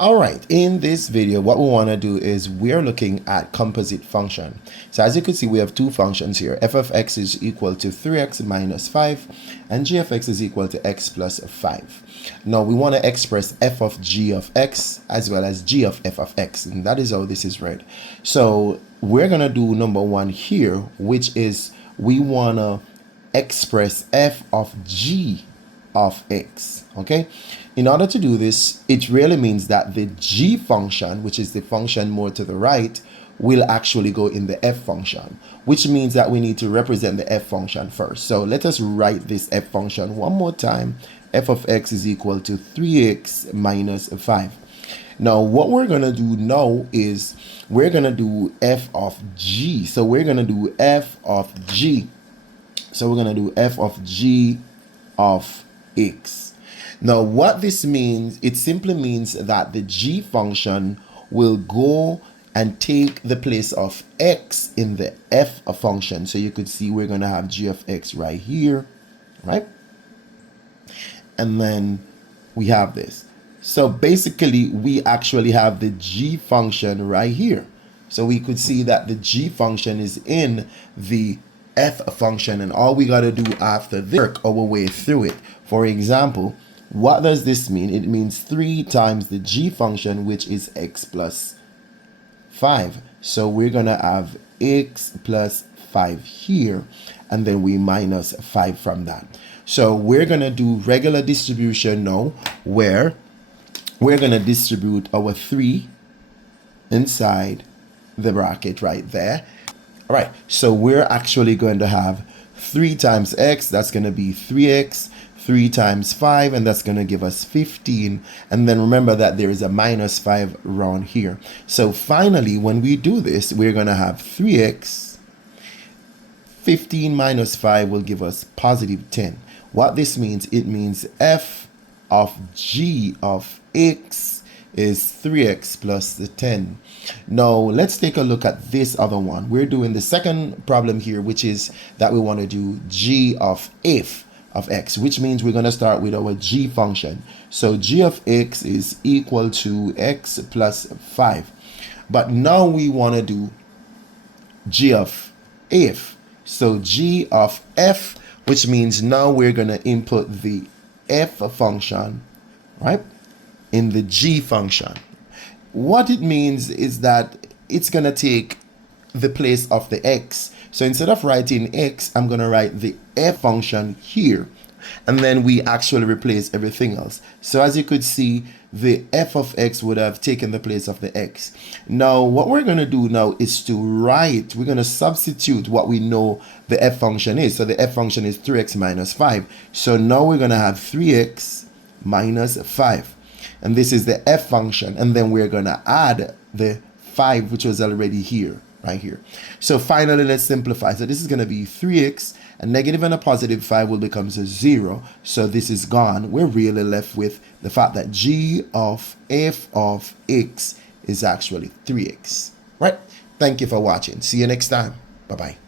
All right, in this video, what we want to do is we're looking at composite function. So as you can see, we have two functions here. F of x is equal to 3x minus 5, and g of x is equal to x plus 5. Now we want to express f of g of x as well as g of f of x, and that is how this is read. So we're going to do number one here, which is we want to express f of g of x. Okay, in order to do this, it really means that the g function, which is the function more to the right, will actually go in the f function, which means that we need to represent the f function first. So let us write this f function one more time. F of x is equal to 3x minus 5. Now what we're going to do now is we're going to do f of g. So we're going to do f of g. So we're going to do f of g of x. Now what this means, it simply means that the g function will go and take the place of x in the f function. So you could see we're going to have g of x right here, right? And then we have this. So basically we actually have the g function right here. So we could see that the g function is in the f function, and all we got to do after this, work our way through it. For example, what does this mean? It means 3 times the g function, which is x plus 5. So we're going to have x plus 5 here, and then we minus 5 from that. So we're going to do regular distribution now, where we're going to distribute our 3 inside the bracket right there. All right, so we're actually going to have 3 times x, that's going to be 3x, 3 times 5, and that's going to give us 15. And then remember that there is a minus 5 around here. So finally, when we do this, we're going to have 3x, 15 minus 5 will give us positive 10. What this means, it means f of g of x is 3x plus the 10. Now let's take a look at this other one. We're doing the second problem here, which is that we want to do g of f of x, which means we're going to start with our g function. So g of x is equal to x plus 5. But now we want to do g of f. So g of f, which means now we're going to input the f function, right, in the g function. What it means is that it's going to take the place of the x. So instead of writing x, I'm going to write the f function here. And then we actually replace everything else. So as you could see, the f of x would have taken the place of the x. Now, what we're going to do now is to write, we're going to substitute what we know the f function is. So the f function is 3x minus 5. So now we're going to have 3x minus 5. And this is the f function, and then we're going to add the 5, which was already here, right here. So finally, let's simplify. So this is going to be 3x, and negative and a positive 5 will become 0. So this is gone. We're really left with the fact that g of f of x is actually 3x, right? Thank you for watching. See you next time. Bye-bye.